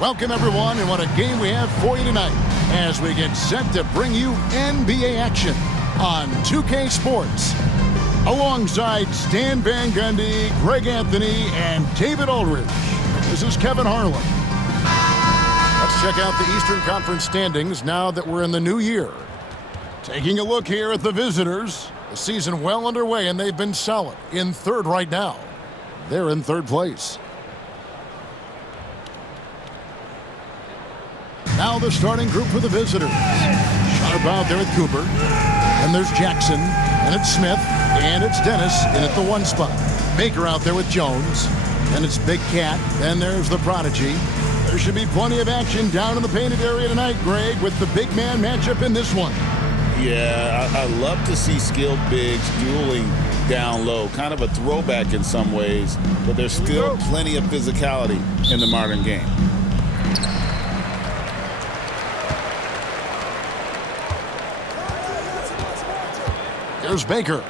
Welcome, everyone, and what a game we have for you tonight as we get set to bring you NBA action on 2K Sports. Alongside Stan Van Gundy, Greg Anthony, and David Aldridge, this is Kevin Harlan. Let's check out the Eastern Conference standings now that we're in the new year. Taking a look here at the visitors. The season well underway, and they've been solid in third right now. They're in third place. Now the starting group for the visitors. Sharp out there with Cooper. And there's Jackson. And it's Smith. And it's Dennis in at the one spot. Baker out there with Jones. And it's Big Cat. Then there's the Prodigy. There should be plenty of action down in the painted area tonight, Greg, with the big man matchup in this one. Yeah, I love to see skilled bigs dueling down low. Kind of a throwback in some ways, but there's still plenty of physicality in the modern game. Here's Baker.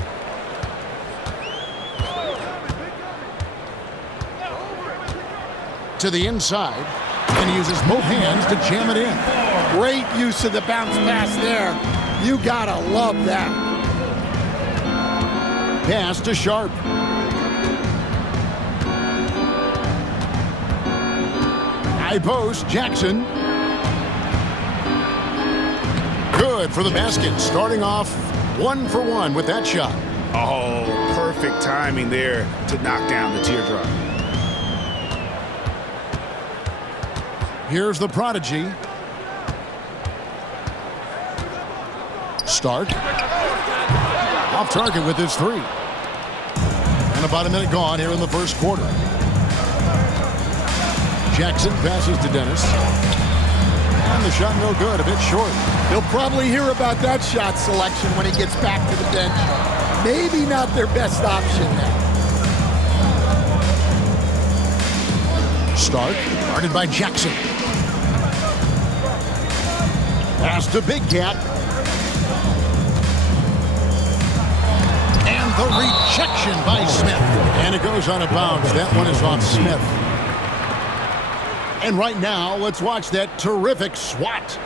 To the inside, and he uses both hands to jam it in. Great use of the bounce pass there. You gotta love that. Pass to Sharp. High post, Jackson. Good for the basket, starting off 1 for 1 with that shot. Oh, perfect timing there to knock down the teardrop. Here's the Prodigy. Stark. Off target with his three. And about a minute gone here in the first quarter. Jackson passes to Dennis. And the shot no good, a bit short. He'll probably hear about that shot selection when he gets back to the bench. Maybe not their best option there. Stark, guarded by Jackson. Pass to Big Cat. And the rejection by Smith. And it goes on a bounce. That one is off Smith. And right now, let's watch that terrific swat.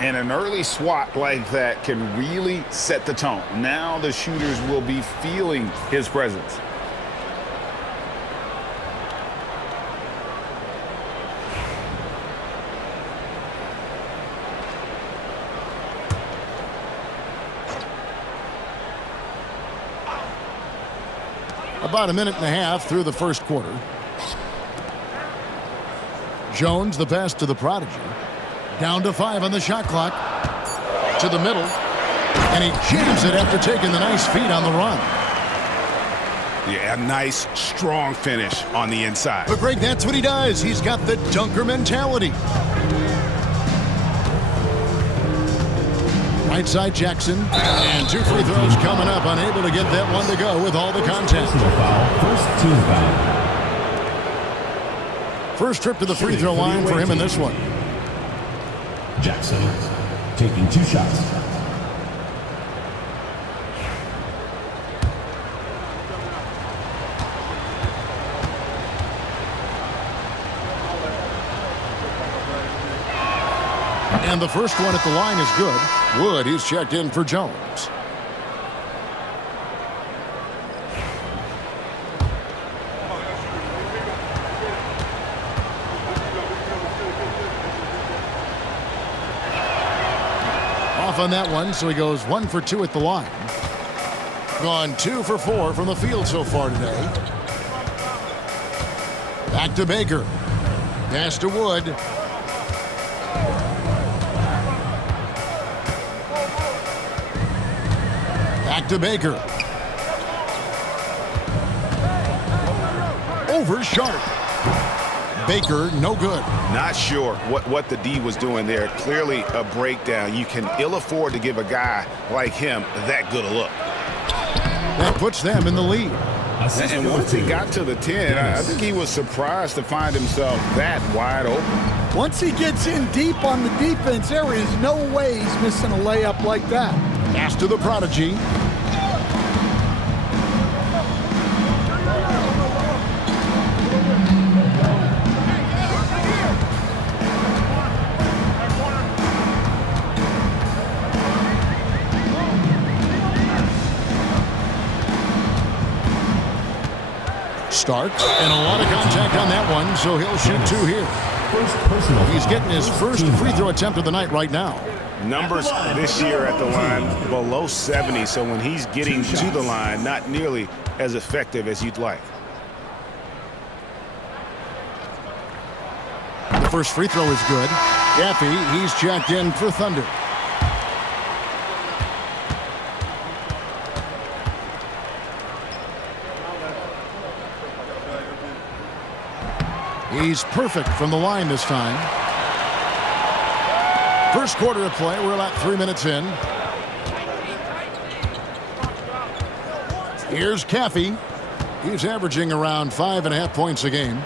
And an early swat like that can really set the tone. Now the shooters will be feeling his presence. About a minute and a half through the first quarter. Jones, the pass to the Prodigy. Down to 5 on the shot clock. To the middle. And he jams it after taking the nice feed on the run. Yeah, a nice, strong finish on the inside. But Greg, that's what he does. He's got the dunker mentality. Right side Jackson. And 2 free throws coming up. Unable to get that one to go with all the contact. First team foul. First trip to the free throw line for him in this one. Jackson taking 2 shots. And the first one at the line is good. Wood, he's checked in for Jones. Off on that one, so he goes 1 for 2 at the line. Gone 2 for 4 from the field so far today. Back to Baker. Pass to Wood. Back to Baker. Over Sharp. Baker, no good. Not sure what the D was doing there. Clearly a breakdown. You can ill afford to give a guy like him that good a look. That puts them in the lead. And once he got to the 10, I think he was surprised to find himself that wide open. Once he gets in deep on the defense, there is no way he's missing a layup like that. Pass to the Prodigy. start, and a lot of contact on that one, so he'll shoot 2 here. First personal He's foul. getting his first free throw attempt of the night right now. Numbers this year at the line below 70, so when he's getting to the line, not nearly as effective as you'd like. The first free throw is good. Gaffey, he's checked in for Thunder. He's perfect from the line this time. First quarter of play, we're about 3 minutes in. Here's Gaffey. He's averaging around 5.5 points a game.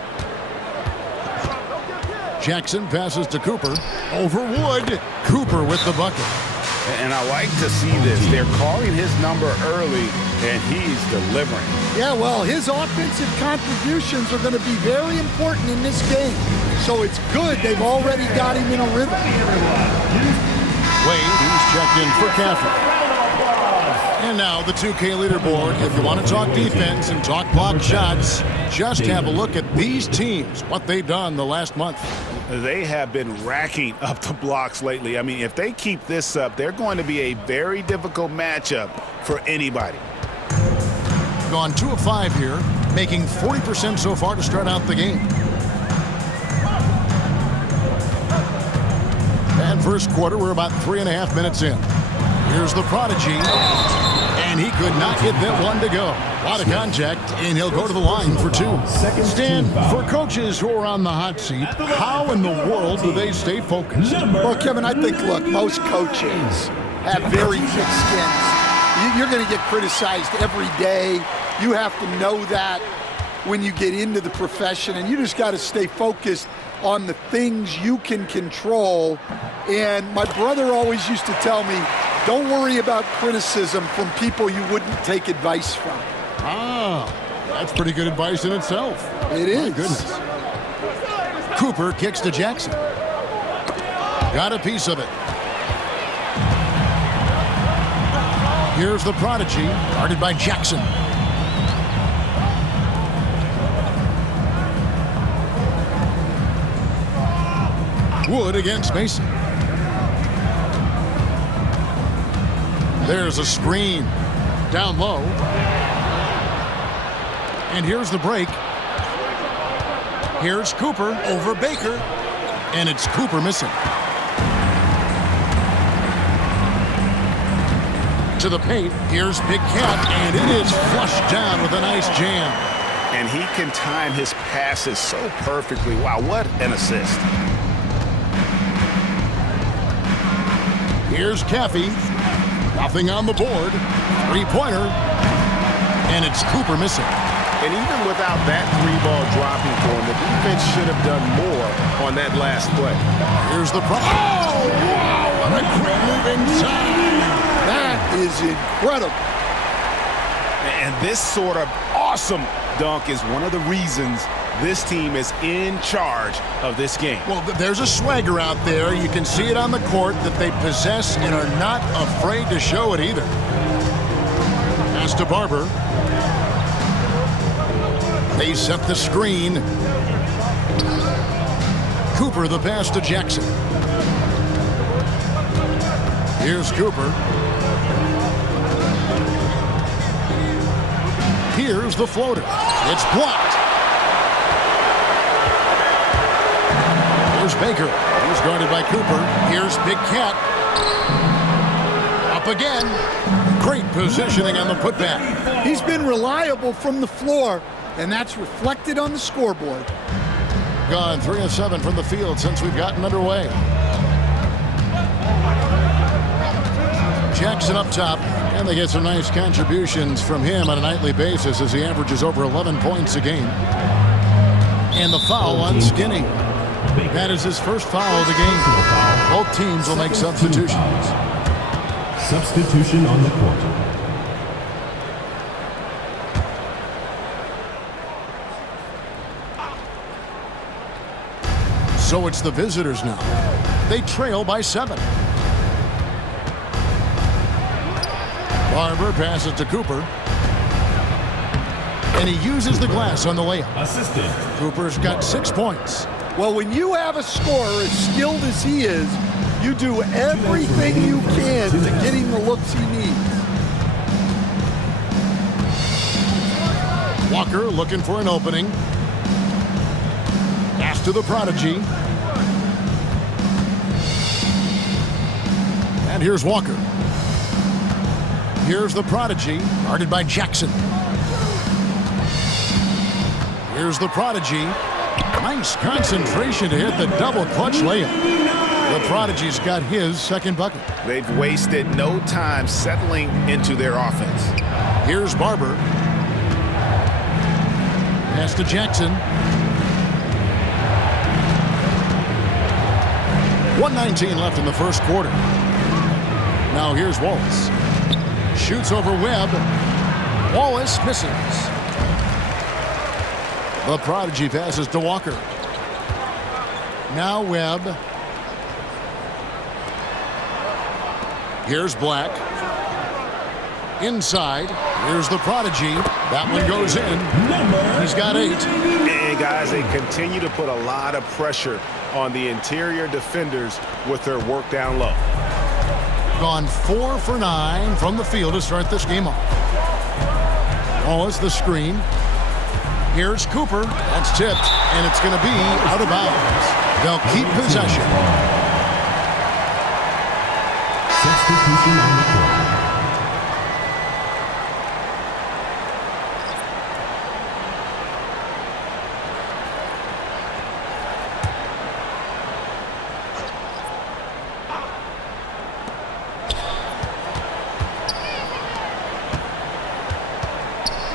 Jackson passes to Cooper. Over Wood. Cooper with the bucket. And I like to see this. They're calling his number early, and he's delivering. Yeah, well, his offensive contributions are going to be very important in this game. So it's good they've already got him in a rhythm. Wade, he's checked in for Gaffey. And now the 2K leaderboard. If you want to talk defense and talk block shots, just have a look at these teams, what they've done the last month. They have been racking up the blocks lately. I mean, if they keep this up, they're going to be a very difficult matchup for anybody. Gone 2 of 5 here, making 40% so far to start out the game. And first quarter, we're about 3.5 minutes in. Here's the prodigy, and he could not get that one to go. A lot of contact, and he'll go to the line for 2. Stan, for coaches who are on the hot seat, how in the world do they stay focused? Well, Kevin, I think, look, most coaches have very thick skins. You're going to get criticized every day. You have to know that when you get into the profession, and you just got to stay focused on the things you can control. And my brother always used to tell me, don't worry about criticism from people you wouldn't take advice from. Ah, that's pretty good advice in itself. It is. My goodness. Cooper kicks to Jackson. Got a piece of it. Here's the prodigy, guarded by Jackson. Wood against Mason. There's a screen. Down low. And here's the break. Here's Cooper over Baker. And it's Cooper missing. To the paint. Here's Big Cat. And it is flushed down with a nice jam. And he can time his passes so perfectly. Wow, what an assist. Here's Gaffey. Nothing on the board. Three-pointer. And it's Cooper missing. And even without that 3-ball dropping for him, the defense should have done more on that last play. Here's the oh, wow, what a quick move inside. That is incredible. And this sort of awesome dunk is one of the reasons this team is in charge of this game. Well, there's a swagger out there. You can see it on the court that they possess and are not afraid to show it either. Pass to Barber. They set the screen. Cooper the pass to Jackson. Here's Cooper. Here's the floater. It's blocked. Here's Baker. He's guarded by Cooper. Here's Big Cat. Up again. Great positioning on the putback. He's been reliable from the floor, and that's reflected on the scoreboard. Gone 3 of 7 from the field since we've gotten underway. Jackson up top, and they get some nice contributions from him on a nightly basis as he averages over 11 points a game. And the foul on Skinny. That is his first foul of the game. Both teams will make substitutions. Substitution on the court. So it's the visitors now. They trail by 7. Barber passes to Cooper. And he uses the glass on the layup. Assistant. Cooper's got 6 points. Well, when you have a scorer as skilled as he is, you do everything you can to get him the looks he needs. Walker looking for an opening. Pass to the prodigy. And here's Walker. Here's the prodigy, guarded by Jackson. Here's the prodigy. Nice concentration to hit the double clutch layup. The prodigy's got his second bucket. They've wasted no time settling into their offense. Here's Barber. Pass to Jackson. 1:19 left in the first quarter. Now here's Wallace. Shoots over Webb. Wallace misses. The prodigy passes to Walker. Now Webb. Here's Black. Inside. Here's the prodigy. That one goes in. He's got 8. And guys, they continue to put a lot of pressure on the interior defenders with their work down low. Gone 4 for 9 from the field to start this game off. Wallace the screen. Here's Cooper. That's tipped, and it's going to be out of bounds. They'll keep possession. Substitution on the court.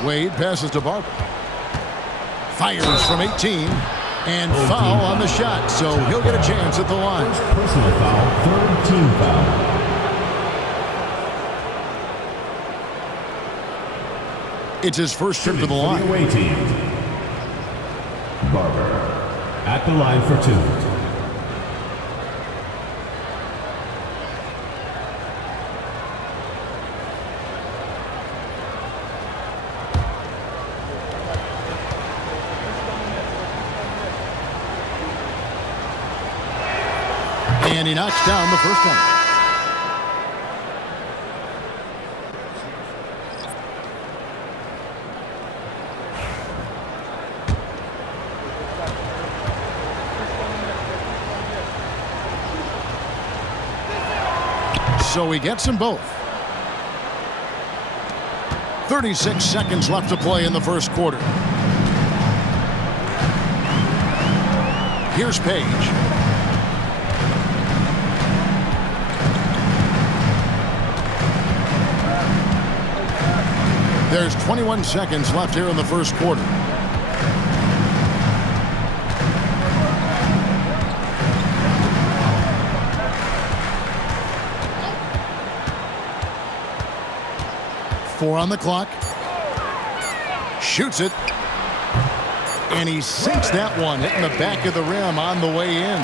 Wade passes to Barber. Fires from 18. And foul on the shot, so he'll get a chance at the line. First personal foul, third team foul. It's his first trip to the line. For the away team. Barber at the line for 2. And he knocks down the first one. So he gets them both. 36 seconds left to play in the first quarter. Here's Page. There's 21 seconds left here in the first quarter. Four on the clock. Shoots it. And he sinks that one, hitting the back of the rim on the way in.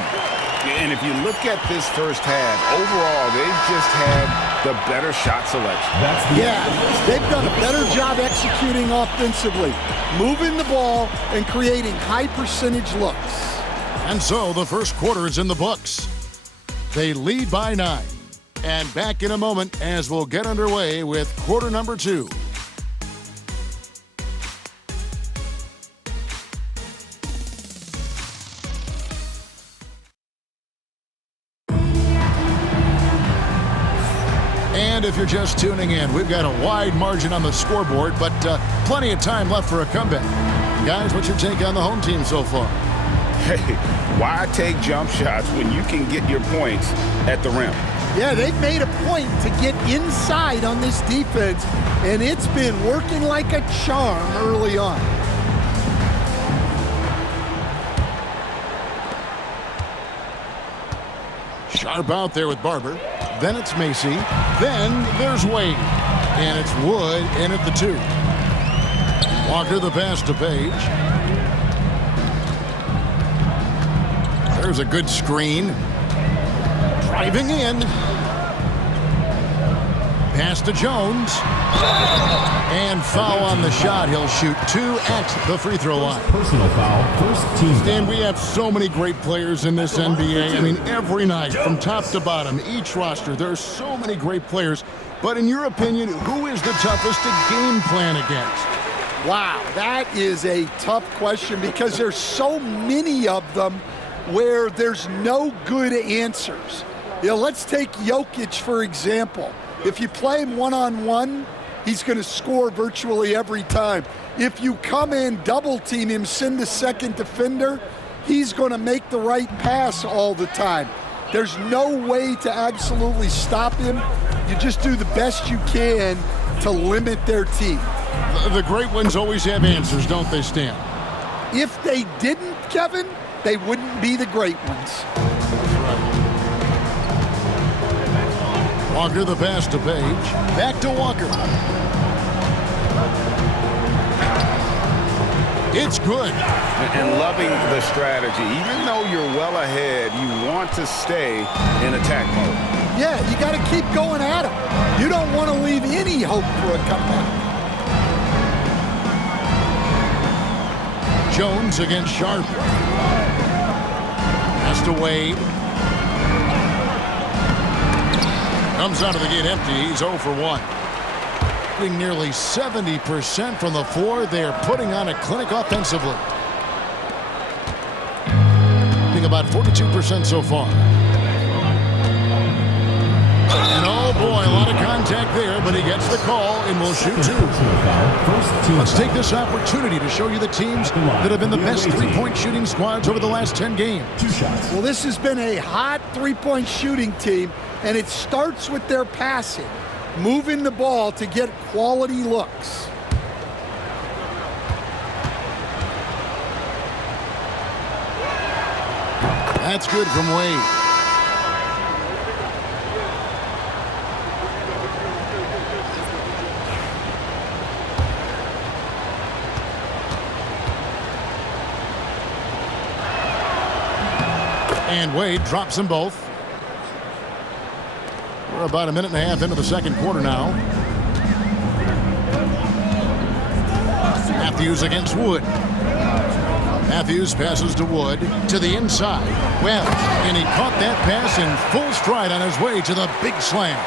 And if you look at this first half, overall, they've just had the better shot selection. They've done a better job executing offensively, moving the ball and creating high percentage looks. And so the first quarter is in the books. They lead by 9. And back in a moment as we'll get underway with quarter number 2. And if you're just tuning in, we've got a wide margin on the scoreboard, but plenty of time left for a comeback. Guys, what's your take on the home team so far? Hey, why take jump shots when you can get your points at the rim? Yeah, they've made a point to get inside on this defense, and it's been working like a charm early on. Sharp out there with Barber. Then it's Macy. Then there's Wade. And it's Wood in at the 2. Walker the pass to Page. There's a good screen. Driving in. Pass to Jones. And foul on the shot. He'll shoot 2 at the free throw line. Personal foul, first team foul. And we have so many great players in this NBA. I mean, every night, from top to bottom, each roster, there are so many great players. But in your opinion, who is the toughest to game plan against? Wow, that is a tough question because there's so many of them where there's no good answers. You know, let's take Jokic, for example. If you play him one-on-one, he's going to score virtually every time. If you come in, double-team him, send a second defender, he's going to make the right pass all the time. There's no way to absolutely stop him. You just do the best you can to limit their team. The great ones always have answers, don't they, Stan? If they didn't, Kevin, they wouldn't be the great ones. Walker the pass to Page. Back to Walker. It's good. And loving the strategy. Even though you're well ahead, you want to stay in attack mode. Yeah, you got to keep going at him. You don't want to leave any hope for a comeback. Jones against Sharp. Pass to Wade. Comes out of the gate empty. He's 0 for 1. Shooting nearly 70% from the floor. They're putting on a clinic offensively. Shooting about 42% so far. And oh boy, a lot of contact there, but he gets the call and will shoot 2. Let's take this opportunity to show you the teams that have been the best three-point shooting squads over the last 10 games. 2 shots. Well, this has been a hot three-point shooting team, and it starts with their passing, moving the ball to get quality looks. That's good from Wade. And Wade drops them both. We're about a minute and a half into the second quarter now. Matthews against Wood. Matthews passes to Wood to the inside. Well, and he caught that pass in full stride on his way to the big slam.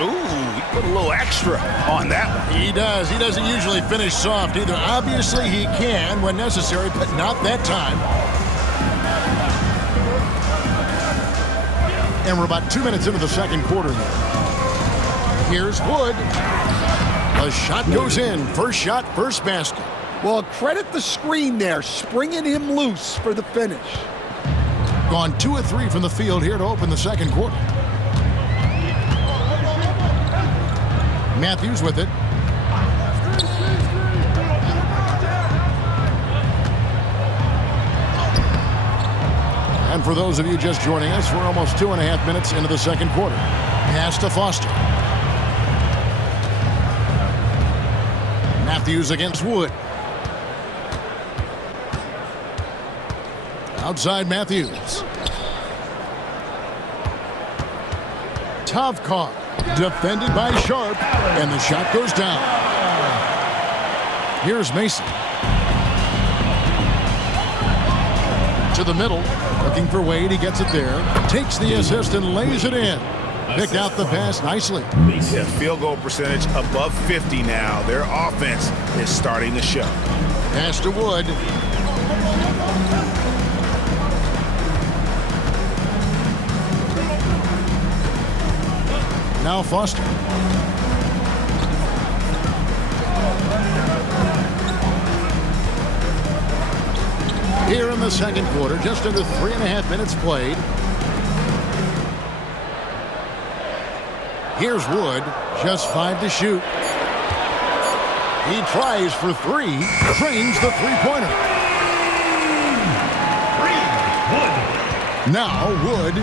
Ooh, he put a little extra on that one. He does. He doesn't usually finish soft either. Obviously, he can when necessary, but not that time. And we're about 2 minutes into the second quarter now. Here's Wood. The shot goes in. First shot, first basket. Well, credit the screen there, springing him loose for the finish. Gone 2 of 3 from the field here to open the second quarter. Matthews with it. And for those of you just joining us, we're almost 2.5 minutes into the second quarter. Pass to Foster. Matthews against Wood. Outside Matthews. Tovkar defended by Sharp, and the shot goes down. Here's Mason. To the middle, looking for Wade. He gets it there. Takes the assist and lays it in. Picked out the pass nicely. Yeah, field goal percentage above 50 now. Their offense is starting to show. Pass to Wood. Now Foster. Here in the second quarter, just under 3.5 minutes played. Here's Wood, just 5 to shoot. He tries for 3, drains the three-pointer. Now Wood.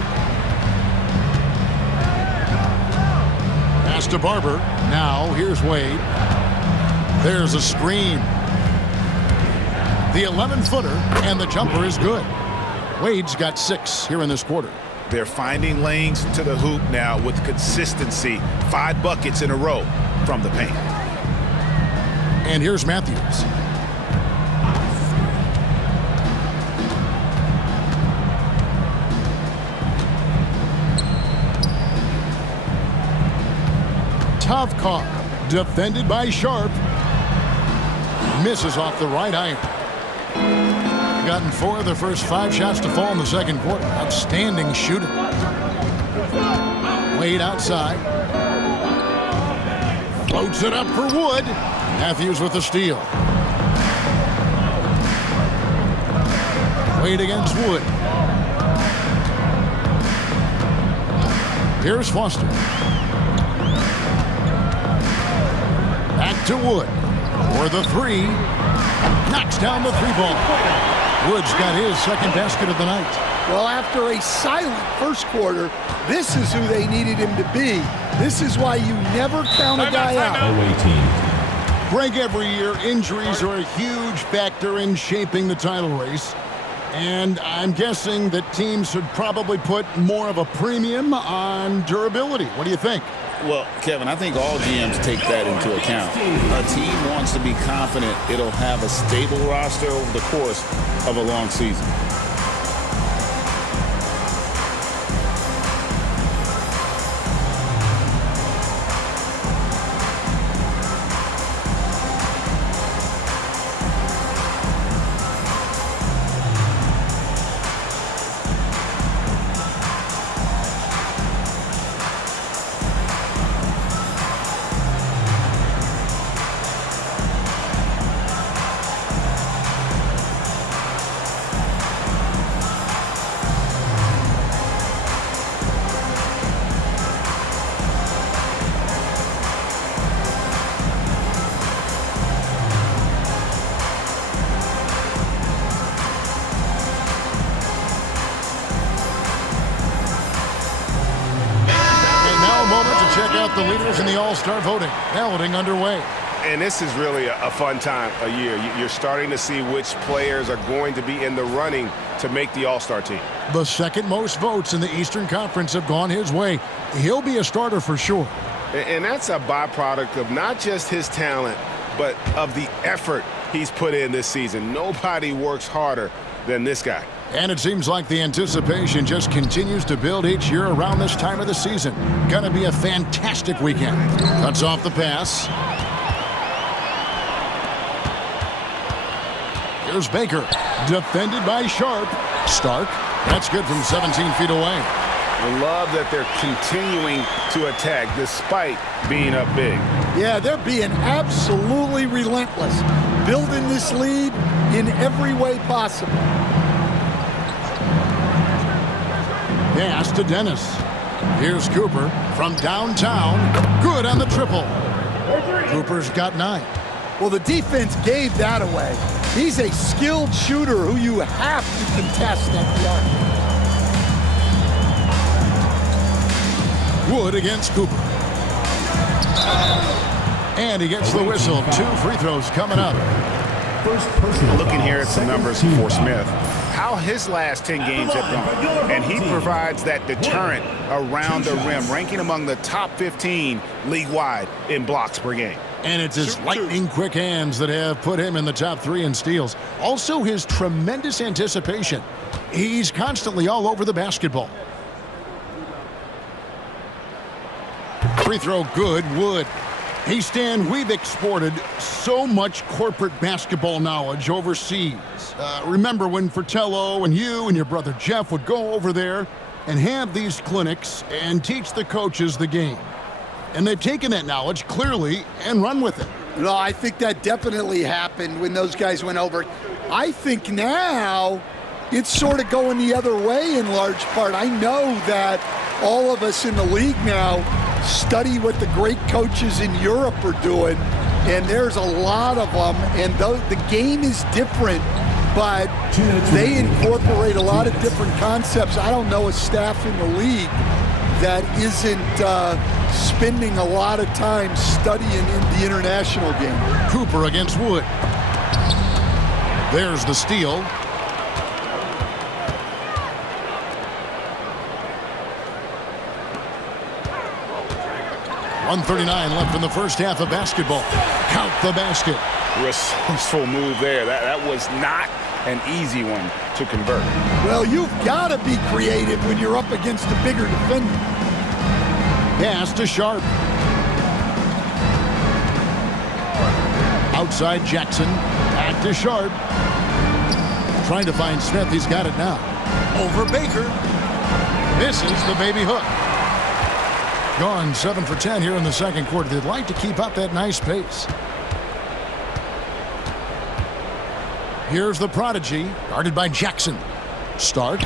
Pass to Barber. Now here's Wade. There's a screen. The 11-footer, and the jumper is good. Wade's got 6 here in this quarter. They're finding lanes to the hoop now with consistency. 5 buckets in a row from the paint. And here's Matthews. Tough call. Defended by Sharp. Misses off the right iron. Gotten 4 of the first 5 shots to fall in the second quarter. Outstanding shooting. Wade outside. Floats it up for Wood. Matthews with the steal. Wade against Wood. Here's Foster. Back to Wood. For the 3. Knocks down the 3-ball. Wood's got his second basket of the night. Well, after a silent first quarter, this is who they needed him to be. This is why you never count a guy out. Greg, every year, injuries are a huge factor in shaping the title race. And I'm guessing that teams should probably put more of a premium on durability. What do you think? Well, Kevin, I think all GMs take that into account. A team wants to be confident it'll have a stable roster over the course of a long season. Check out the leaders in the All-Star voting. Balloting underway. And this is really a fun time of year. You're starting to see which players are going to be in the running to make the All-Star team. The second most votes in the Eastern Conference have gone his way. He'll be a starter for sure. And that's a byproduct of not just his talent, but of the effort he's put in this season. Nobody works harder than this guy. And it seems like the anticipation just continues to build each year around this time of the season. Gonna be a fantastic weekend. Cuts off the pass. Here's Baker. Defended by Sharp. Stark. That's good from 17 feet away. I love that they're continuing to attack despite being up big. Yeah, they're being absolutely relentless. Building this lead in every way possible. Pass to Dennis. Here's Cooper from downtown. Good on the triple. Cooper's got 9. Well, the defense gave that away. He's a skilled shooter who you have to contest at the arc. Wood against Cooper. And he gets the whistle. 2 free throws coming up. Looking here at some numbers for Smith, how his last 10 games have gone. And he provides that deterrent around the rim, ranking among the top 15 league-wide in blocks per game. And it's his lightning-quick hands that have put him in the top 3 in steals. Also, his tremendous anticipation. He's constantly all over the basketball. Free throw good, Wood. Hey, Stan, we've exported so much corporate basketball knowledge overseas. Remember when Fratello and you and your brother Jeff would go over there and have these clinics and teach the coaches the game? And they've taken that knowledge clearly and run with it. No, I think that definitely happened when those guys went over. I think now it's sort of going the other way in large part. I know that all of us in the league now study what the great coaches in Europe are doing, and there's a lot of them, and the game is different, but they incorporate a lot of different concepts. I don't know a staff in the league that isn't spending a lot of time studying in the international game. Cooper against Wood. There's the steal. 1:39 left in the first half of basketball. Count the basket. Resourceful move there. That was not an easy one to convert. Well, you've got to be creative when you're up against a bigger defender. Pass to Sharp. Outside Jackson. Back to Sharp. Trying to find Smith. He's got it now. Over Baker. Misses the baby hook. Gone 7 for 10 here in the second quarter. They'd like to keep up that nice pace. Here's the prodigy, guarded by Jackson. Stark.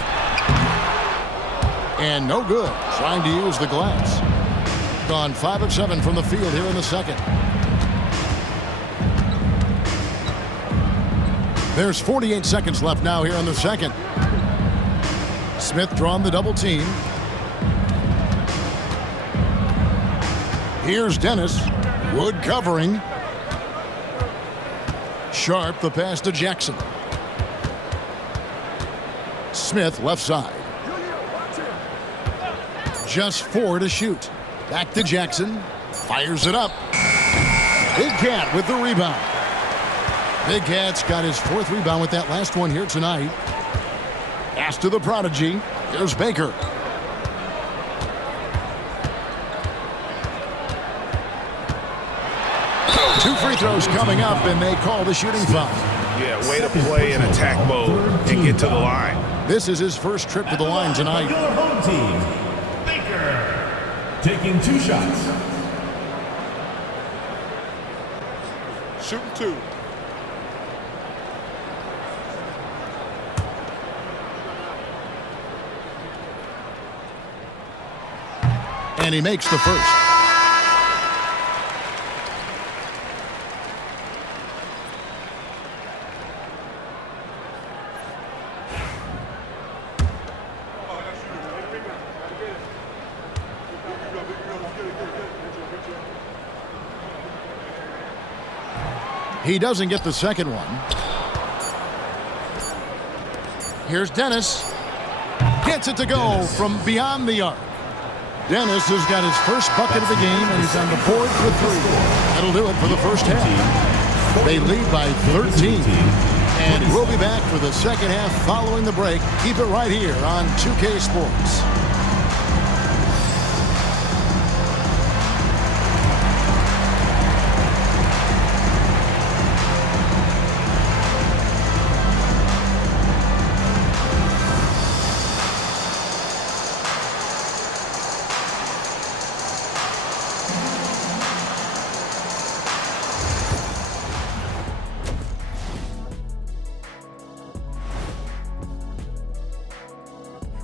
And no good. Trying to use the glass. Gone 5 of 7 from the field here in the second. There's 48 seconds left now here in the second. Smith drawn the double team. Here's Dennis. Wood covering. Sharp, the pass to Jackson. Smith, left side. Just 4 to shoot. Back to Jackson. Fires it up. Big Cat with the rebound. Big Cat's got his 4th rebound with that last one here tonight. Pass to the prodigy. Here's Baker. Two free throws coming up, and they call the shooting foul. Yeah, way to play in attack mode and get to the line. This is his first trip to the line tonight. Your home team, Baker, taking 2 shots. Shooting 2. And he makes the first. He doesn't get the second one. Here's Dennis. Gets it to go from beyond the arc. Dennis has got his first bucket of the game, and he's on the board for 3. That'll do it for the first half. They lead by 13. And we'll be back for the second half following the break. Keep it right here on 2K Sports.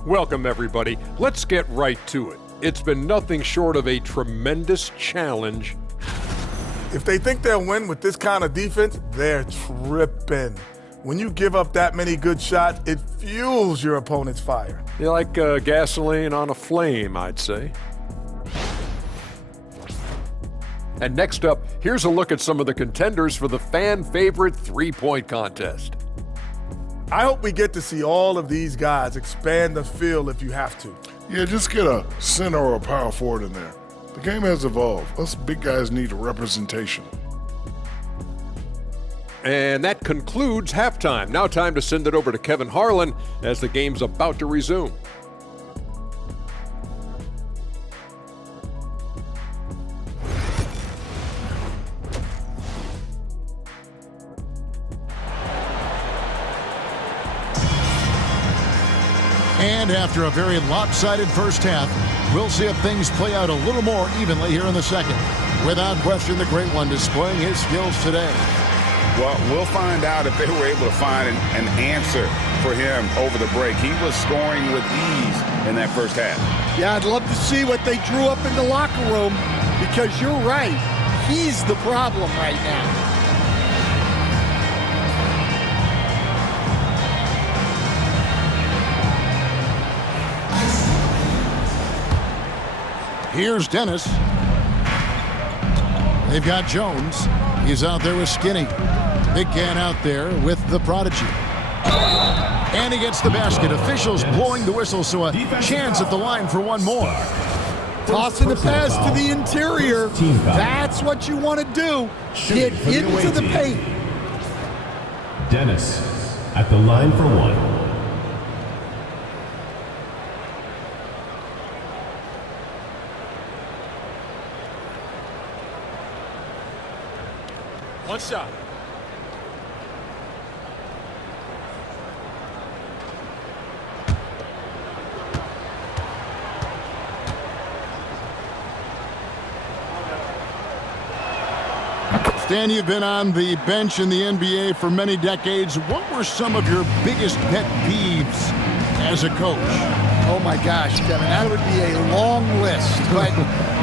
Welcome, everybody. Let's get right to it. It's been nothing short of a tremendous challenge. If they think they'll win with this kind of defense, they're tripping. When you give up that many good shots, it fuels your opponent's fire. You're like gasoline on a flame, I'd say. And next up, here's a look at some of the contenders for the fan-favorite three-point contest. I hope we get to see all of these guys expand the field if you have to. Yeah, just get a center or a power forward in there. The game has evolved. Us big guys need a representation. And that concludes halftime. Now time to send it over to Kevin Harlan as the game's about to resume. And after a very lopsided first half, we'll see if things play out a little more evenly here in the second. Without question, the great one displaying his skills today. Well, we'll find out if they were able to find an answer for him over the break. He was scoring with ease in that first half. Yeah, I'd love to see what they drew up in the locker room, because you're right. He's the problem right now. Here's Dennis. They've got Jones. He's out there with Skinny. Big Cat out there with the prodigy. And he gets the basket. Officials blowing the whistle, so a chance at the line for one more. Tossing the pass to the interior. That's what you want to do. Get into the paint. Dennis at the line for one. One shot. Stan, you've been on the bench in the NBA for many decades. What were some of your biggest pet peeves as a coach? Oh my gosh, Kevin, that would be a long list. But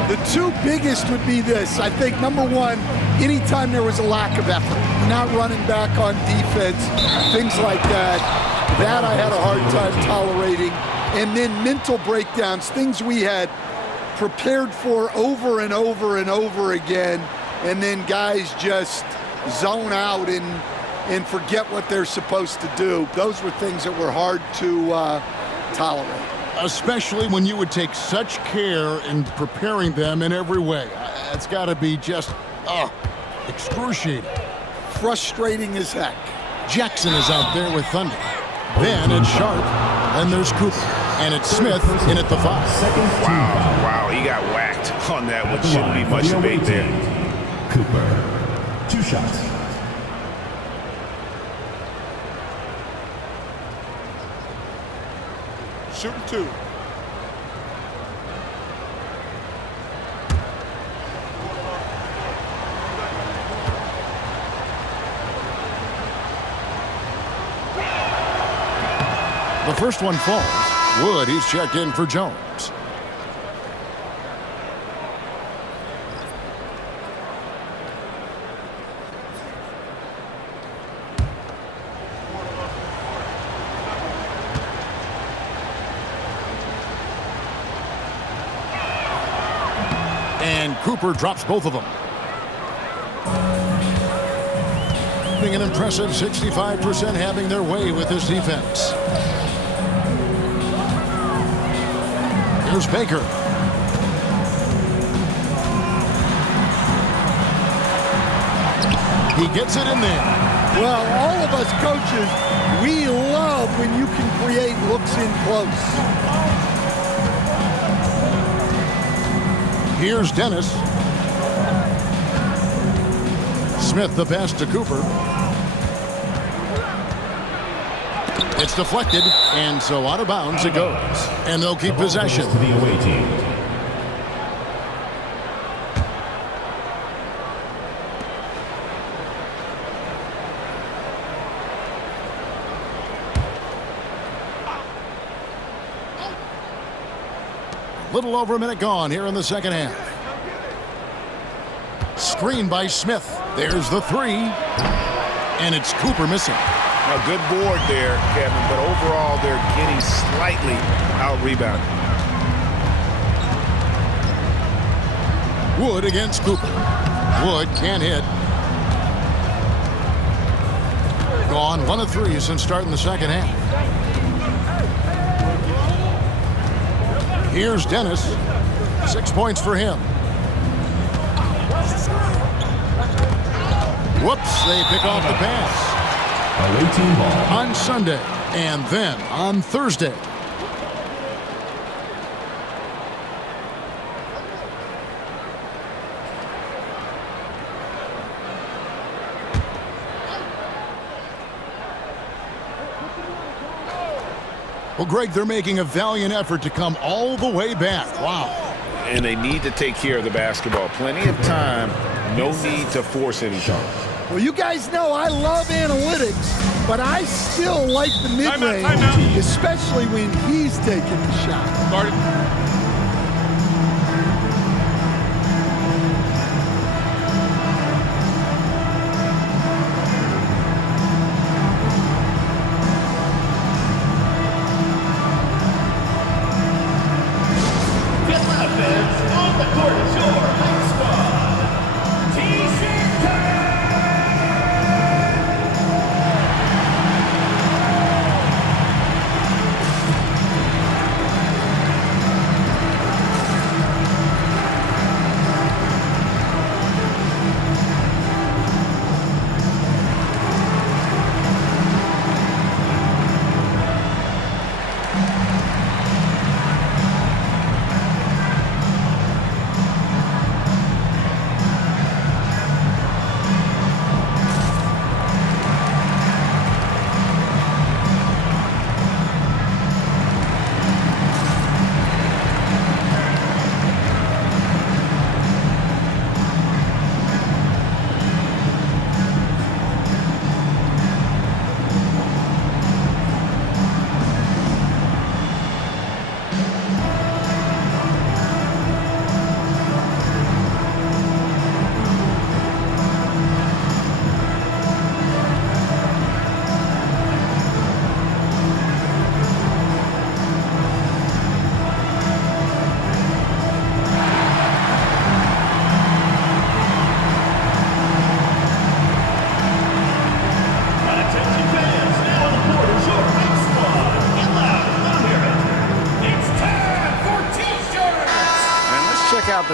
the two biggest would be this. I think number one, anytime there was a lack of effort, not running back on defense, things like that, that I had a hard time tolerating. And then mental breakdowns, things we had prepared for over and over and over again, and then guys just zone out and forget what they're supposed to do. Those were things that were hard to tolerate. Especially when you would take such care in preparing them in every way. It's got to be just, excruciating. Frustrating as heck. Jackson is out there with Thunder. Then it's Sharp. Then there's Cooper. And it's Smith in at the 5. Wow, he got whacked on that one. Shouldn't be much debate there. Cooper, 2 shots. Shooting 2. The first one falls. Wood, he's checked in for Jones. And Cooper drops both of them. An impressive 65% having their way with this defense. Here's Baker. He gets it in there. Well, all of us coaches, we love when you can create looks in close. Here's Dennis. Smith the pass to Cooper. It's deflected, and so out of bounds it goes. And they'll keep possession. To the away team. A little over a minute gone here in the second half. Screen by Smith. There's the 3. And it's Cooper missing. A good board there, Kevin, but overall they're getting slightly out-rebounded. Wood against Cooper. Wood can't hit. Gone 1 of 3 since starting the second half. Here's Dennis. 6 points for him. Whoops, they pick off the pass. Away team ball. On Sunday, and then on Thursday. Well, Greg, they're making a valiant effort to come all the way back. Wow. And they need to take care of the basketball. Plenty of time. No need to force anything. Well, you guys know I love analytics, but I still like the mid-range, especially when he's taking the shot. Started.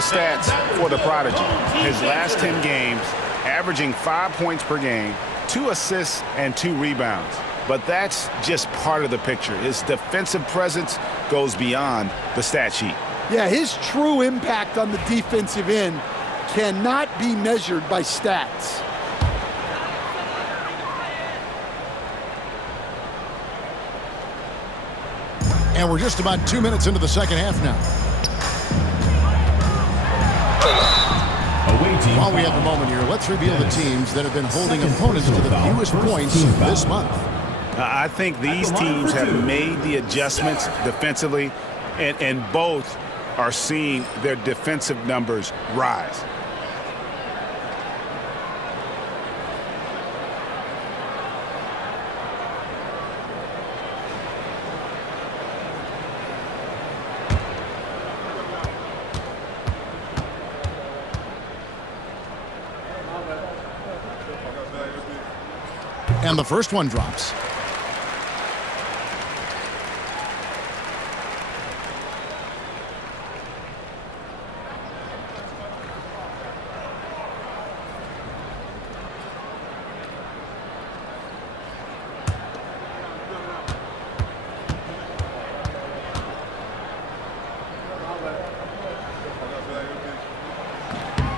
the stats for the prodigy. His last 10 games, averaging 5 points per game, 2 assists and 2 rebounds. But that's just part of the picture. His defensive presence goes beyond the stat sheet. Yeah, his true impact on the defensive end cannot be measured by stats. And we're just about 2 minutes into the second half now. While we have a moment here, let's reveal the teams that have been holding opponents to the fewest points this month. I think these teams have made the adjustments defensively, and both are seeing their defensive numbers rise. And the first one drops.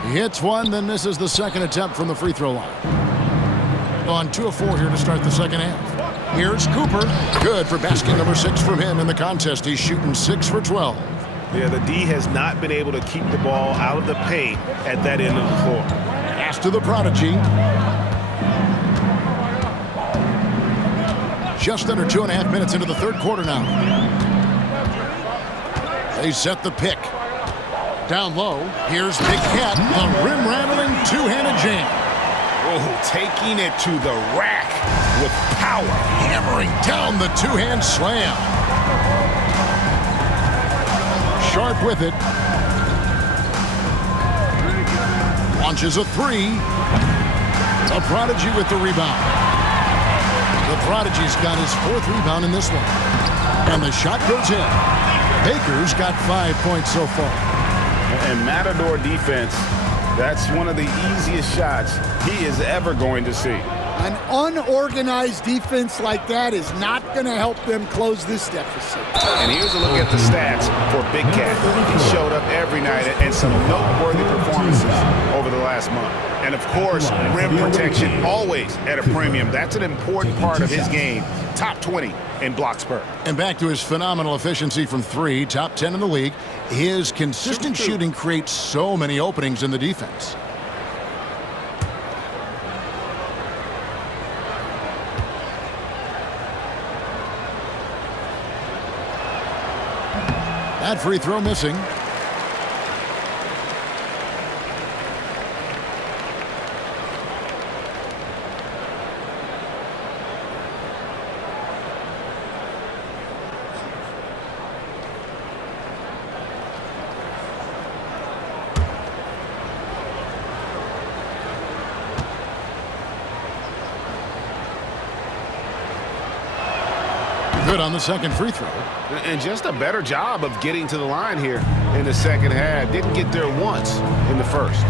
He hits one, then misses the second attempt from the free throw line. On 2 of 4 here to start the second half. Here's Cooper. Good for basket number 6 from him in the contest. He's shooting 6 for 12. Yeah, the D has not been able to keep the ball out of the paint at that end of the floor. Pass to the prodigy. Just under 2.5 minutes into the third quarter now. They set the pick. Down low. Here's Big Cat. A rim-rattling two-handed jam. Oh, taking it to the rack with power. Hammering down the two-hand slam. Sharp with it. Launches a 3. A prodigy with the rebound. The prodigy's got his 4th rebound in this one. And the shot goes in. Baker's got 5 points so far. And Matador defense, that's one of the easiest shots he is ever going to see. An unorganized defense like that is not going to help them close this deficit. And here's a look at the stats for Big Cat. He showed up every night and some noteworthy performances over the last month. And, of course, rim protection always at a premium. That's an important part of his game. Top 20 in blocks per. And back to his phenomenal efficiency from 3, top 10 in the league. His consistent shooting creates so many openings in the defense. That free throw missing. Good on the second free throw. And just a better job of getting to the line here in the second half. Didn't get there once in the first.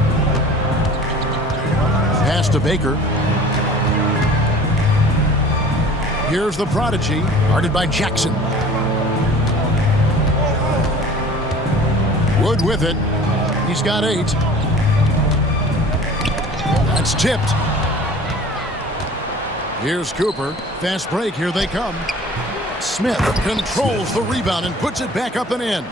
Pass to Baker. Here's the prodigy, guarded by Jackson. Wood with it. He's got 8. That's tipped. Here's Cooper. Fast break. Here they come. Smith controls the rebound and puts it back up and in.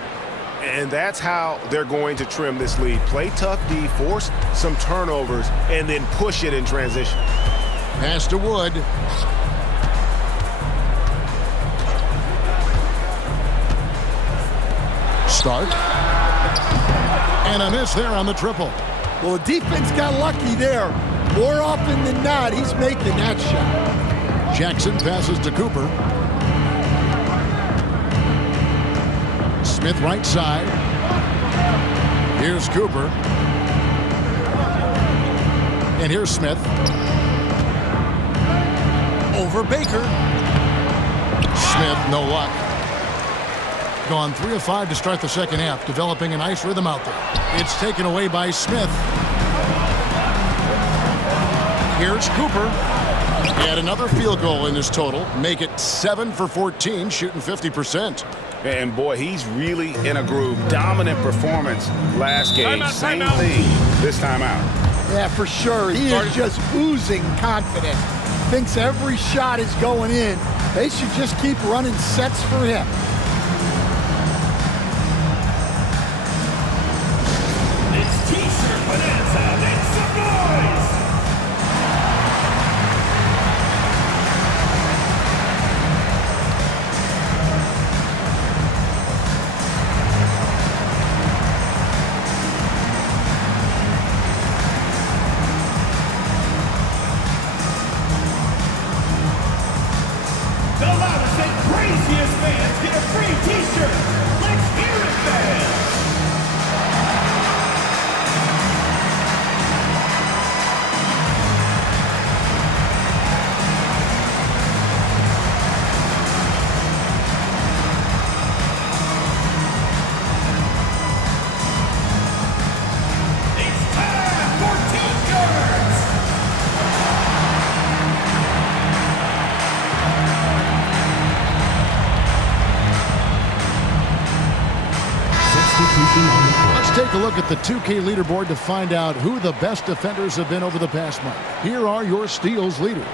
And that's how they're going to trim this lead. Play tough D, force some turnovers, and then push it in transition. Pass to Wood. Start. And a miss there on the triple. Well, the defense got lucky there. More often than not, he's making that shot. Jackson passes to Cooper. Smith right side. Here's Cooper. And here's Smith. Over Baker. Smith, no luck. gone 3 of 5 to start the second half, developing a nice rhythm out there. It's taken away by Smith. Here's Cooper. He had another field goal in his total. Make it 7 for 14, shooting 50%. And boy, he's really in a groove. Dominant performance last game. Same thing this time out. Yeah, for sure. He is just oozing confidence. Thinks every shot is going in. They should just keep running sets for him. It's T-shirt bonanza. Make some noise. The loudest and craziest fans get a free T-shirt. Let's hear it, fans. It's time for T-shirts. Let's take a look at the 2K leaderboard to find out who the best defenders have been over the past month. Here are your steals leaders.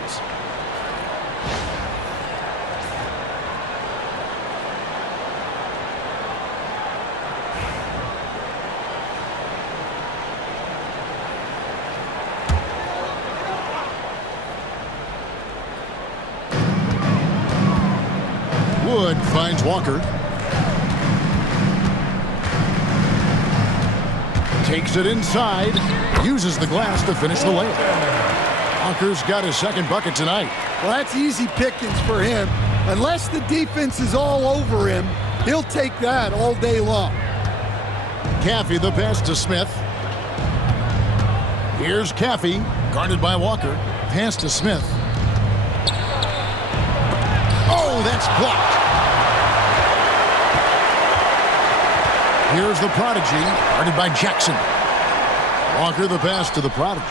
Wood finds Walker. Takes it inside, uses the glass to finish the layup. Walker's got his second bucket tonight. Well, that's easy pickings for him. Unless the defense is all over him, he'll take that all day long. Caffey the pass to Smith. Here's Caffey, guarded by Walker. Pass to Smith. Oh, that's blocked. Here's the Prodigy, guarded by Jackson. Walker the pass to the Prodigy.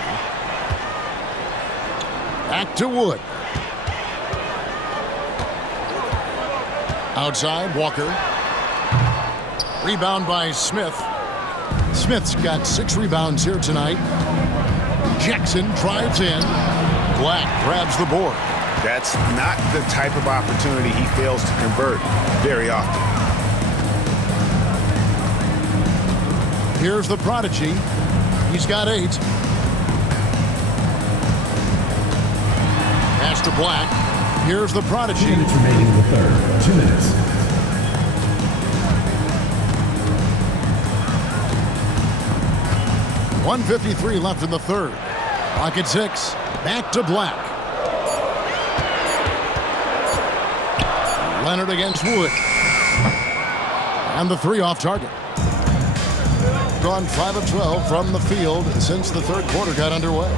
Back to Wood. Outside, Walker. Rebound by Smith. Smith's got 6 rebounds here tonight. Jackson drives in. Black grabs the board. That's not the type of opportunity he fails to convert very often. Here's the Prodigy. He's got 8. Pass to Black. Here's the Prodigy. 2 minutes remaining in the third. 2 minutes. .153 left in the third. Clock at 6. Back to Black. Leonard against Wood. And the 3 off target. Gone 5 of 12 from the field since the third quarter got underway.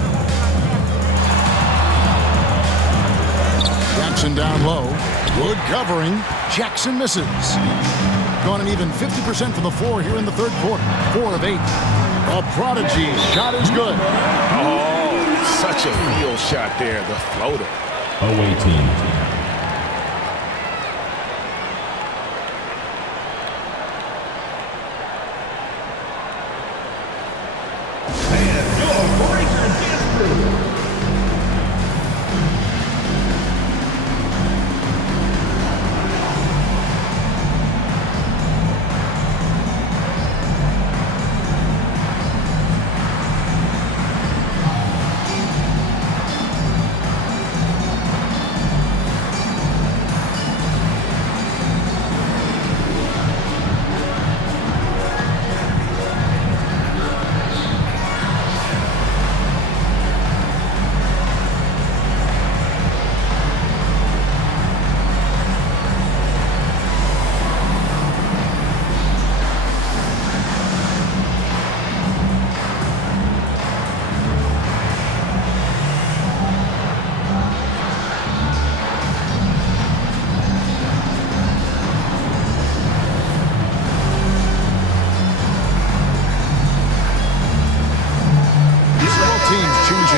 Jackson down low. Wood covering. Jackson misses. Gone an even 50% from the floor here in the third quarter. 4 of 8. A Prodigy shot is good. Oh, such a field shot there, the floater. Away team.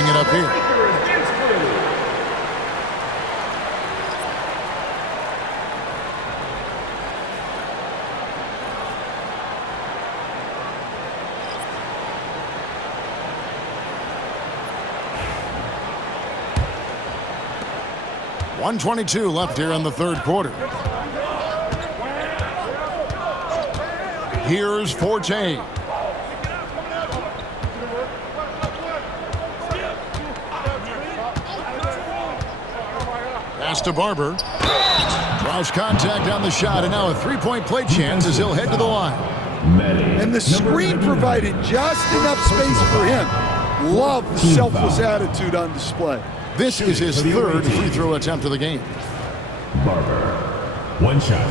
it up here. .122 left here in the third quarter. Here's Forte. Pass to Barber. Draws contact on the shot, and now a three-point play chance as he'll head to the line. And the screen provided just enough space for him. Love the selfless attitude on display. This is his third free throw attempt of the game. Barber, one shot.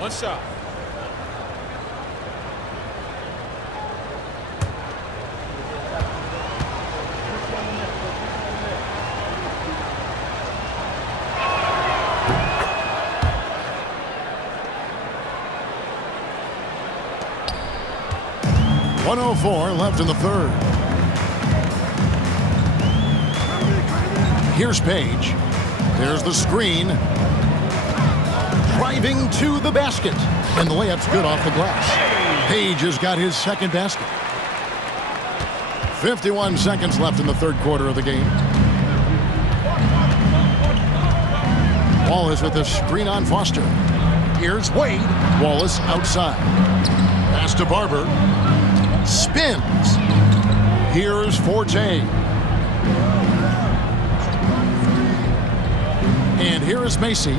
One shot. .104 left in the third. Here's Page. There's the screen. Driving to the basket. And the layup's good off the glass. Page has got his second basket. 51 seconds left in the third quarter of the game. Wallace with the screen on Foster. Here's Wade. Wallace outside. Pass to Barber. Spins. Here's Forte. And here is Macy.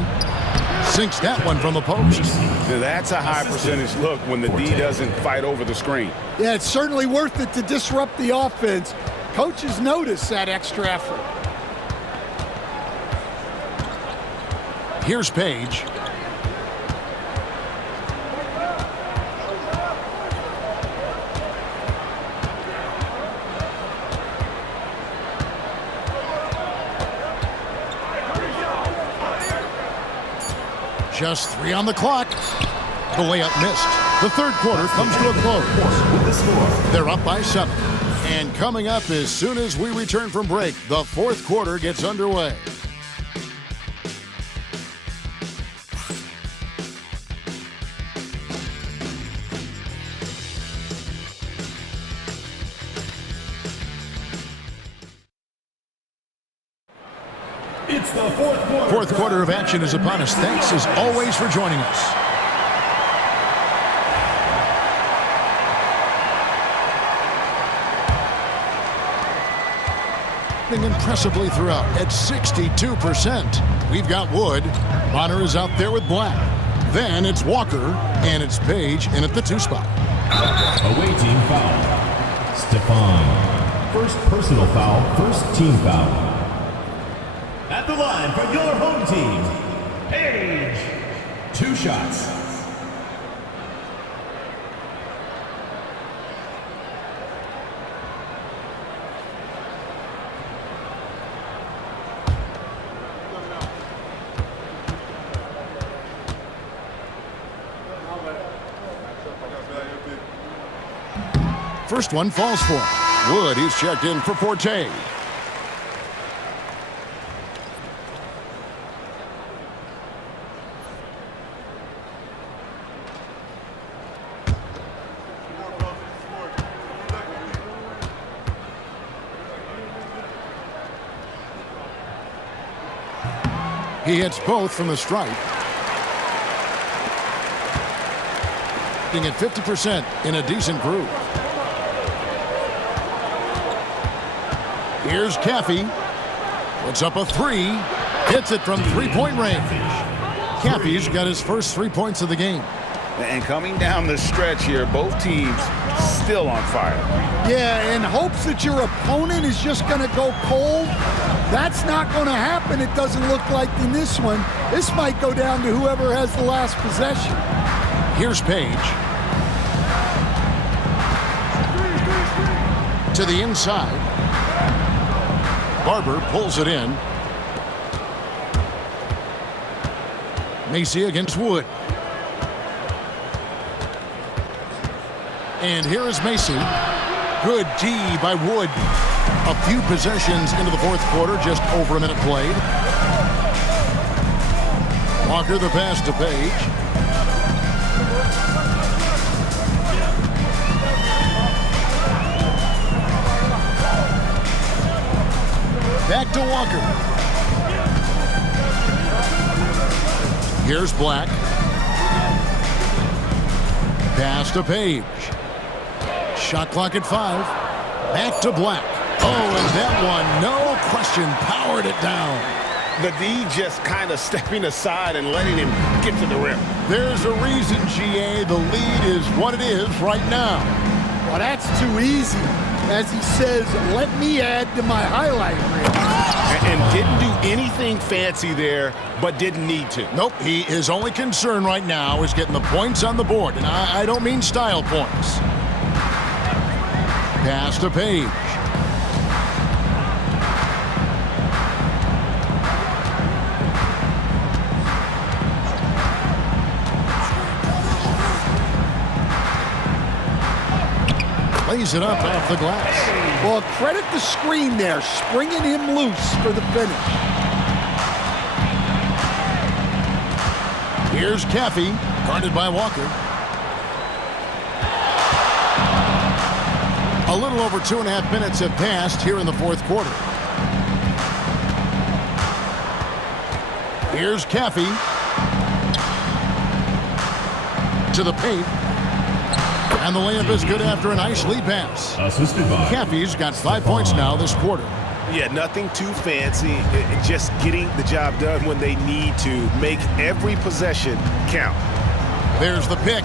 Sinks that one from the post. Now that's a high percentage look when the D doesn't fight over the screen. Yeah, it's certainly worth it to disrupt the offense. Coaches notice that extra effort. Here's Page. Just 3 on the clock. The layup missed. The third quarter comes to a close. They're up by 7. And coming up as soon as we return from break, the fourth quarter gets underway. It's the fourth quarter. Fourth quarter of action is upon us. Thanks as always for joining us. Impressively throughout at 62%. We've got Wood. Bonner is out there with Black. Then it's Walker, and it's Page in at the 2 spot. Away team foul. Stefan. First personal foul, first team foul. At the line for your home team, Page. 2 shots. First one falls for him. Wood, he's checked in for Forte. He hits both from the stripe. Being at 50% in a decent groove. Here's Caffey. Puts up a 3. Hits it from 3-point range. Caffey's got his first 3 points of the game. And coming down the stretch here, both teams still on fire. Yeah, in hopes that your opponent is just going to go cold. That's not going to happen, it doesn't look like in this one. This might go down to whoever has the last possession. Here's Page. To the inside. Barber pulls it in. Macy against Wood. And here is Macy. Good D by Wood. A few possessions into the fourth quarter, just over a minute played. Walker the pass to Page. Back to Walker. Here's Black. Pass to Page. Shot clock at 5. Back to Black. Oh, and that one, no question, powered it down. The D just kind of stepping aside and letting him get to the rim. There's a reason, GA, the lead is what it is right now. Well, that's too easy. As he says, let me add to my highlight reel. And didn't do anything fancy there, but didn't need to. Nope, his only concern right now is getting the points on the board, and I don't mean style points. Pass to Page. Lays it up off the glass. Well, credit the screen there, springing him loose for the finish. Here's Caffey, guarded by Walker. A little over 2.5 minutes have passed here in the fourth quarter. Here's Caffey. To the paint. And the layup is good after a nice lead pass. Assisted by Caffey's got 5 points now this quarter. Yeah, nothing too fancy. Just getting the job done when they need to. Make every possession count. There's the pick.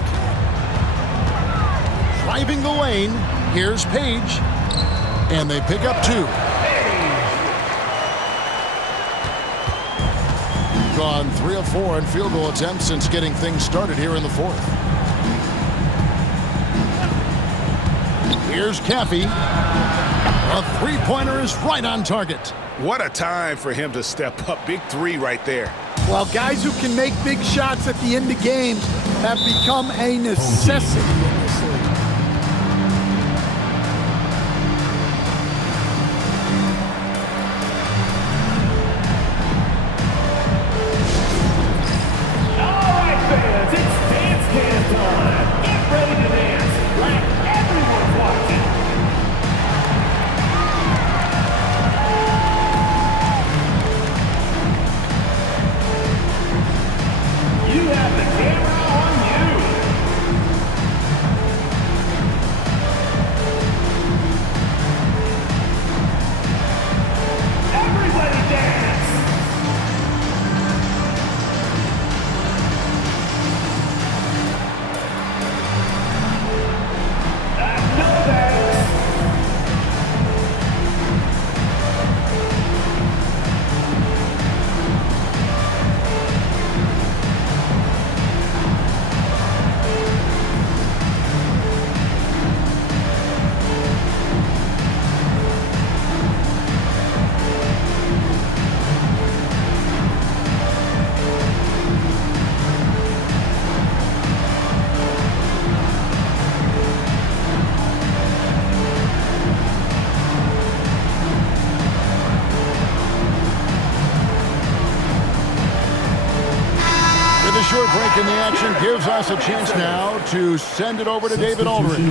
Driving the lane. Here's Page. And they pick up 2. Gone 3 of 4 in field goal attempts since getting things started here in the fourth. Here's Caffey. A three-pointer is right on target. What a time for him to step up. Big 3 right there. Well, guys who can make big shots at the end of games have become a necessity in this league. All right, fans, it's dance time. Get ready to dance like everyone's watching. You have the camera on you. Everybody dance. No thanks. With a short break in the action gives us a chance now to send it over to David Aldridge.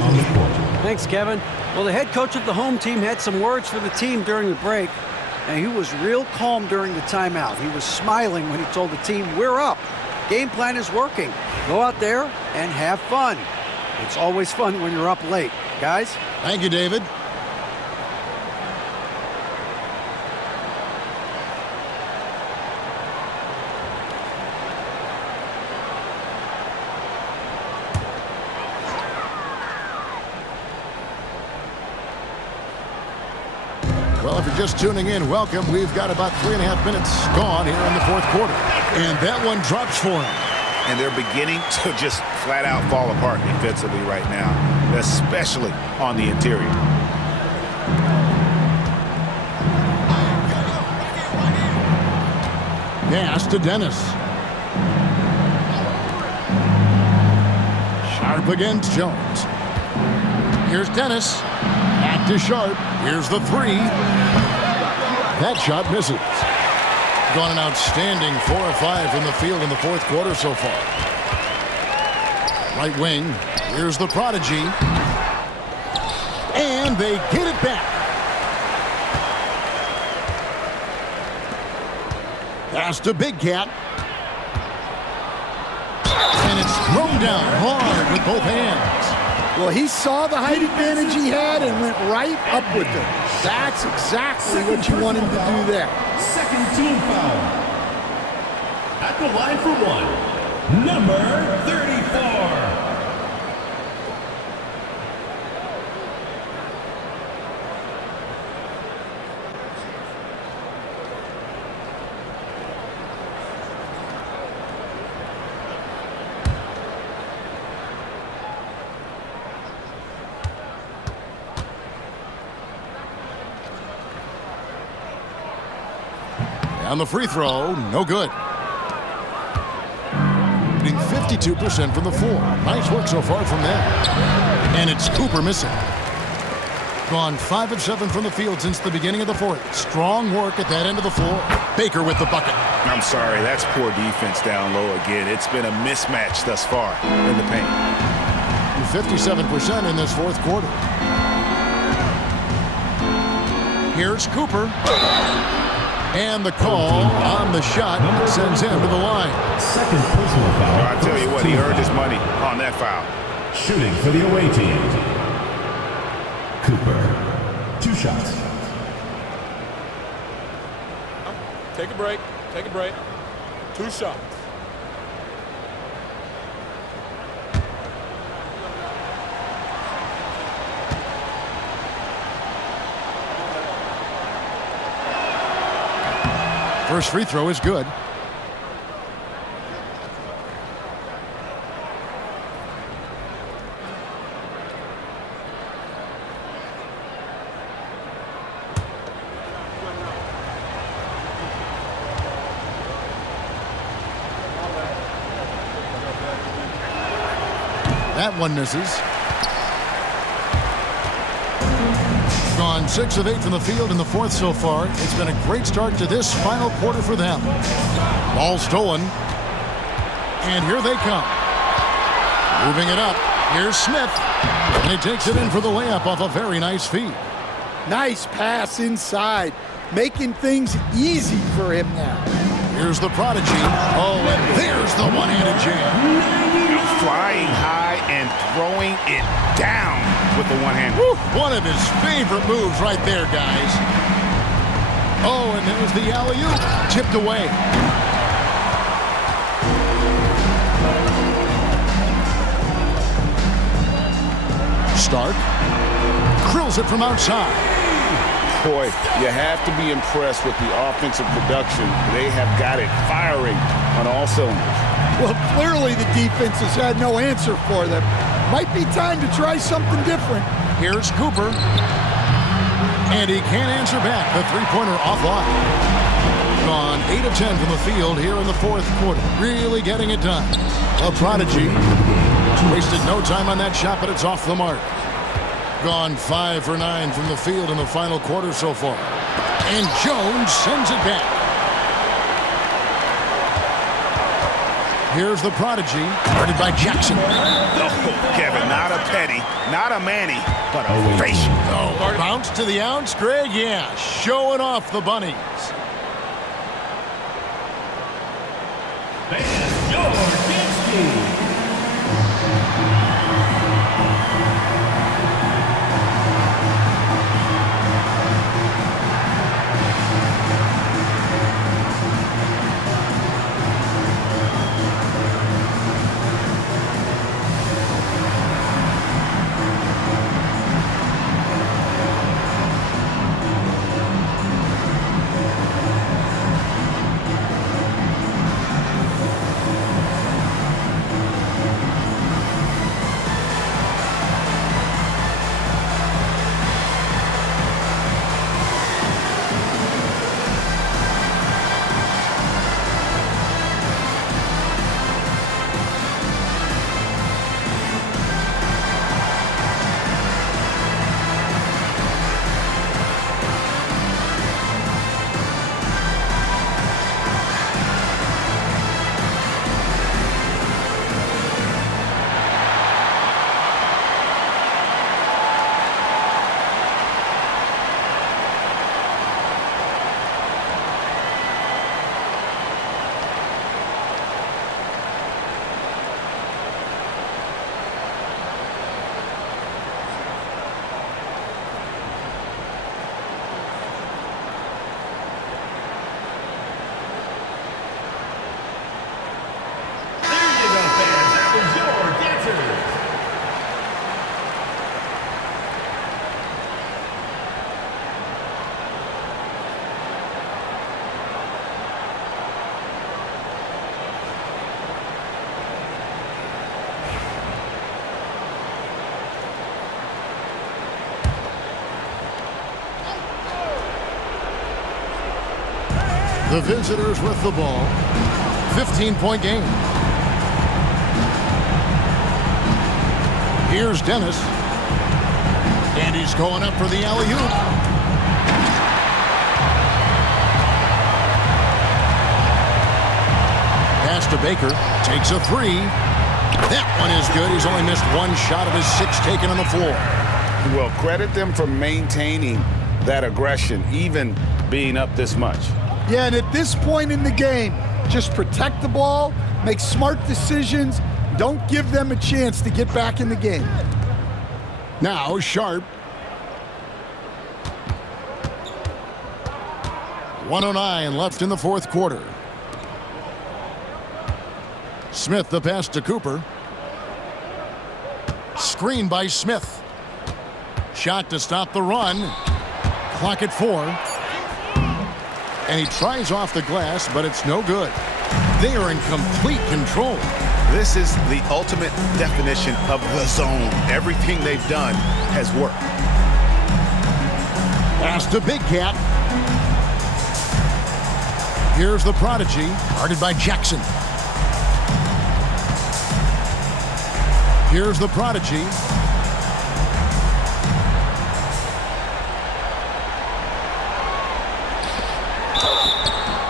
Thanks, Kevin. Well, the head coach of the home team had some words for the team during the break, and he was real calm during the timeout. He was smiling when he told the team, we're up. Game plan is working. Go out there and have fun. It's always fun when you're up late. Guys? Thank you, David. Well, if you're just tuning in, welcome. We've got about 3.5 minutes gone here in the fourth quarter. And that one drops for him. And they're beginning to just flat out fall apart defensively right now, especially on the interior. Pass to Dennis. Sharp against Jones. Here's Dennis. Back to Sharp. Here's the three. That shot misses. Gone an outstanding 4 of 5 from the field in the fourth quarter so far. Right wing. Here's the prodigy. And they get it back. Pass to Big Cat. And it's thrown down hard with both hands. Well, he saw the height advantage he had and went right up with it. That's exactly what you want him to do there. Second team foul. At the line for one, number 34. On the free throw, no good. Shooting 52% from the floor. Nice work so far from them. And it's Cooper missing. Gone 5 of 7 from the field since the beginning of the fourth. Strong work at that end of the floor. Baker with the bucket. I'm sorry, that's poor defense down low again. It's been a mismatch thus far in the paint. 57% in this fourth quarter. Here's Cooper. And the call on the shot sends him to the line. Second personal foul. I tell you what, he earned his money on that foul. Shooting for the away team. Cooper. 2 shots. Take a break. Take a break. 2 shots. First free throw is good. That one misses. Gone 6 of 8 from the field in the fourth so far. It's been a great start to this final quarter for them. Ball stolen. And here they come. Moving it up. Here's Smith. And he takes it in for the layup off a very nice feed. Nice pass inside. Making things easy for him now. Here's the prodigy. Oh, and there's the one-handed jam. Flying high and throwing it down with the one hand. One of his favorite moves right there, guys. Oh, and there's the alley-oop. Tipped away. Stark krills it from outside. Boy, you have to be impressed with the offensive production. They have got it firing on all cylinders. Well, clearly the defense has had no answer for them. Might be time to try something different. Here's Cooper. And he can't answer back. The three-pointer offline. Gone 8 of 10 from the field here in the fourth quarter. Really getting it done. A prodigy. Wasted no time on that shot, but it's off the mark. Gone 5 for 9 from the field in the final quarter so far. And Jones sends it back. Here's the prodigy, guarded by Jackson. Oh, Kevin, not a Petty, not a Manny, but a face. Oh, bounce to the ounce, Greg? Yeah, showing off the bunnies. The visitors with the ball. 15-point game. Here's Dennis. And he's going up for the alley-oop. Pass to Baker. Takes a three. That one is good. He's only missed one shot of his 6 taken on the floor. Well, credit them for maintaining that aggression, even being up this much. Yeah, and at this point in the game, just protect the ball, make smart decisions, don't give them a chance to get back in the game. Now, Sharp. 1:09 left in the fourth quarter. Smith the pass to Cooper. Screen by Smith. Shot to stop the run. Clock at 4. And he tries off the glass, but it's no good. They are in complete control. This is the ultimate definition of the zone. Everything they've done has worked. Pass to Big Cat. Here's the prodigy, guarded by Jackson. Here's the prodigy.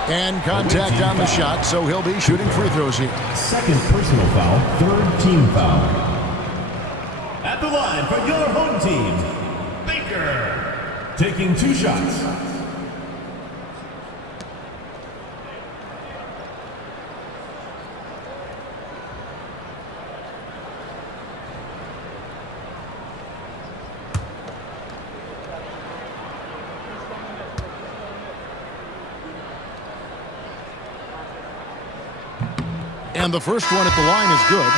And contact on the shot, so he'll be shooting free throws here. Second personal foul, third team foul. At the line for your home team, Baker. Taking 2 shots. And the first one at the line is good.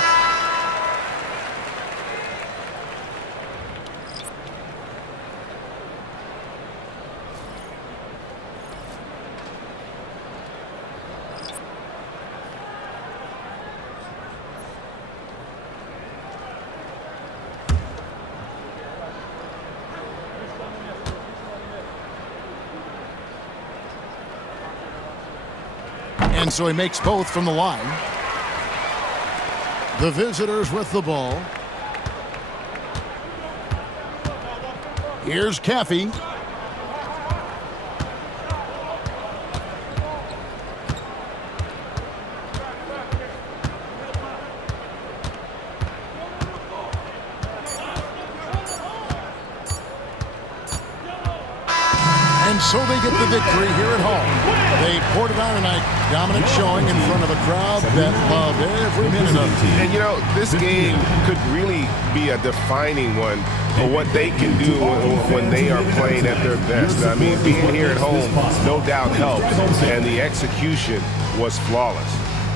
And so he makes both from the line. The visitors with the ball. Here's Caffey. And so they get the victory here at home. They poured it on tonight. Dominant showing in front of a crowd that loved every minute of it. And you know, this game could really be a defining one for what they can do when they are playing at their best. I mean, being here at home no doubt helps, and the execution was flawless.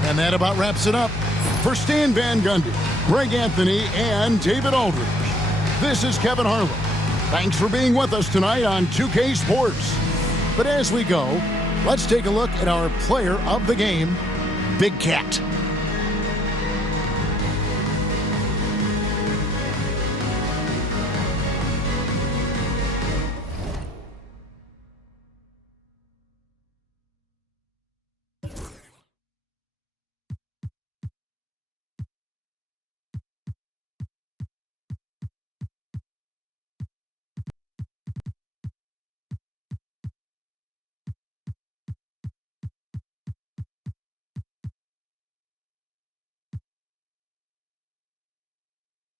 And that about wraps it up. For Stan Van Gundy, Greg Anthony, and David Aldridge, this is Kevin Harlan. Thanks for being with us tonight on 2K Sports. But as we go, let's take a look at our player of the game, Big Cat.